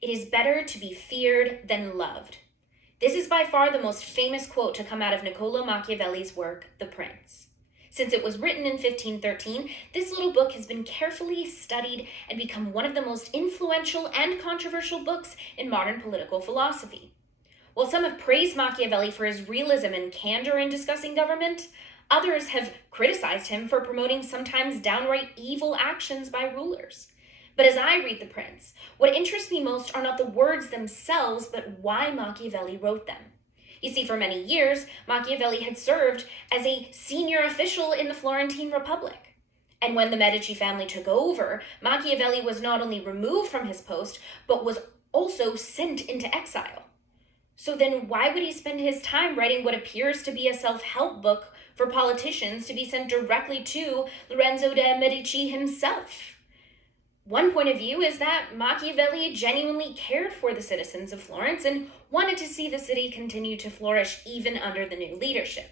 "It is better to be feared than loved." This is by far the most famous quote to come out of Niccolo Machiavelli's work, The Prince. Since it was written in 1513, this little book has been carefully studied and become one of the most influential and controversial books in modern political philosophy. While some have praised Machiavelli for his realism and candor in discussing government, others have criticized him for promoting sometimes downright evil actions by rulers. But as I read The Prince, what interests me most are not the words themselves, but why Machiavelli wrote them. You see, for many years, Machiavelli had served as a senior official in the Florentine Republic. And when the Medici family took over, Machiavelli was not only removed from his post, but was also sent into exile. So then why would he spend his time writing what appears to be a self-help book for politicians to be sent directly to Lorenzo de' Medici himself? One point of view is that Machiavelli genuinely cared for the citizens of Florence and wanted to see the city continue to flourish even under the new leadership.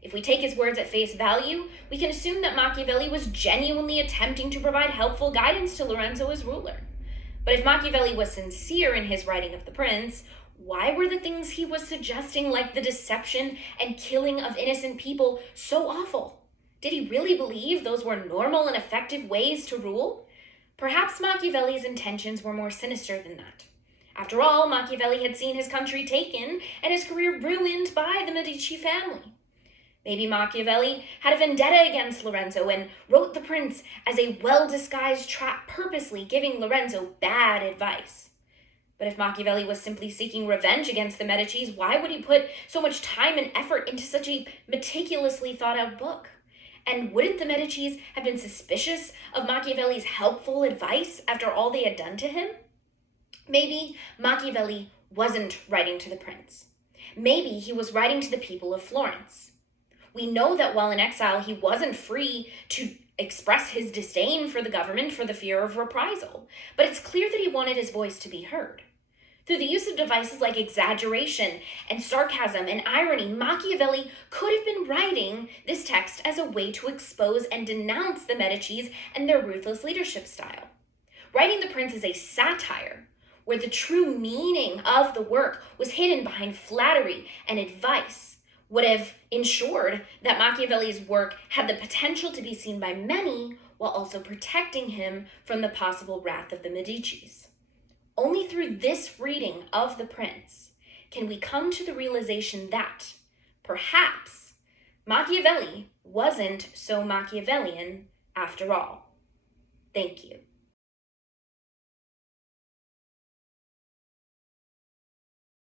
If we take his words at face value, we can assume that Machiavelli was genuinely attempting to provide helpful guidance to Lorenzo as ruler. But if Machiavelli was sincere in his writing of The Prince, why were the things he was suggesting, like the deception and killing of innocent people, so awful? Did he really believe those were normal and effective ways to rule? Perhaps Machiavelli's intentions were more sinister than that. After all, Machiavelli had seen his country taken and his career ruined by the Medici family. Maybe Machiavelli had a vendetta against Lorenzo and wrote The Prince as a well-disguised trap, purposely giving Lorenzo bad advice. But if Machiavelli was simply seeking revenge against the Medicis, why would he put so much time and effort into such a meticulously thought-out book? And wouldn't the Medicis have been suspicious of Machiavelli's helpful advice after all they had done to him? Maybe Machiavelli wasn't writing to the prince. Maybe he was writing to the people of Florence. We know that while in exile, he wasn't free to express his disdain for the government for the fear of reprisal, but it's clear that he wanted his voice to be heard. Through the use of devices like exaggeration and sarcasm and irony, Machiavelli could have been writing this text as a way to expose and denounce the Medicis and their ruthless leadership style. Writing The Prince is a satire, where the true meaning of the work was hidden behind flattery and advice, would have ensured that Machiavelli's work had the potential to be seen by many while also protecting him from the possible wrath of the Medicis. Only through this reading of The Prince can we come to the realization that, perhaps, Machiavelli wasn't so Machiavellian after all. Thank you.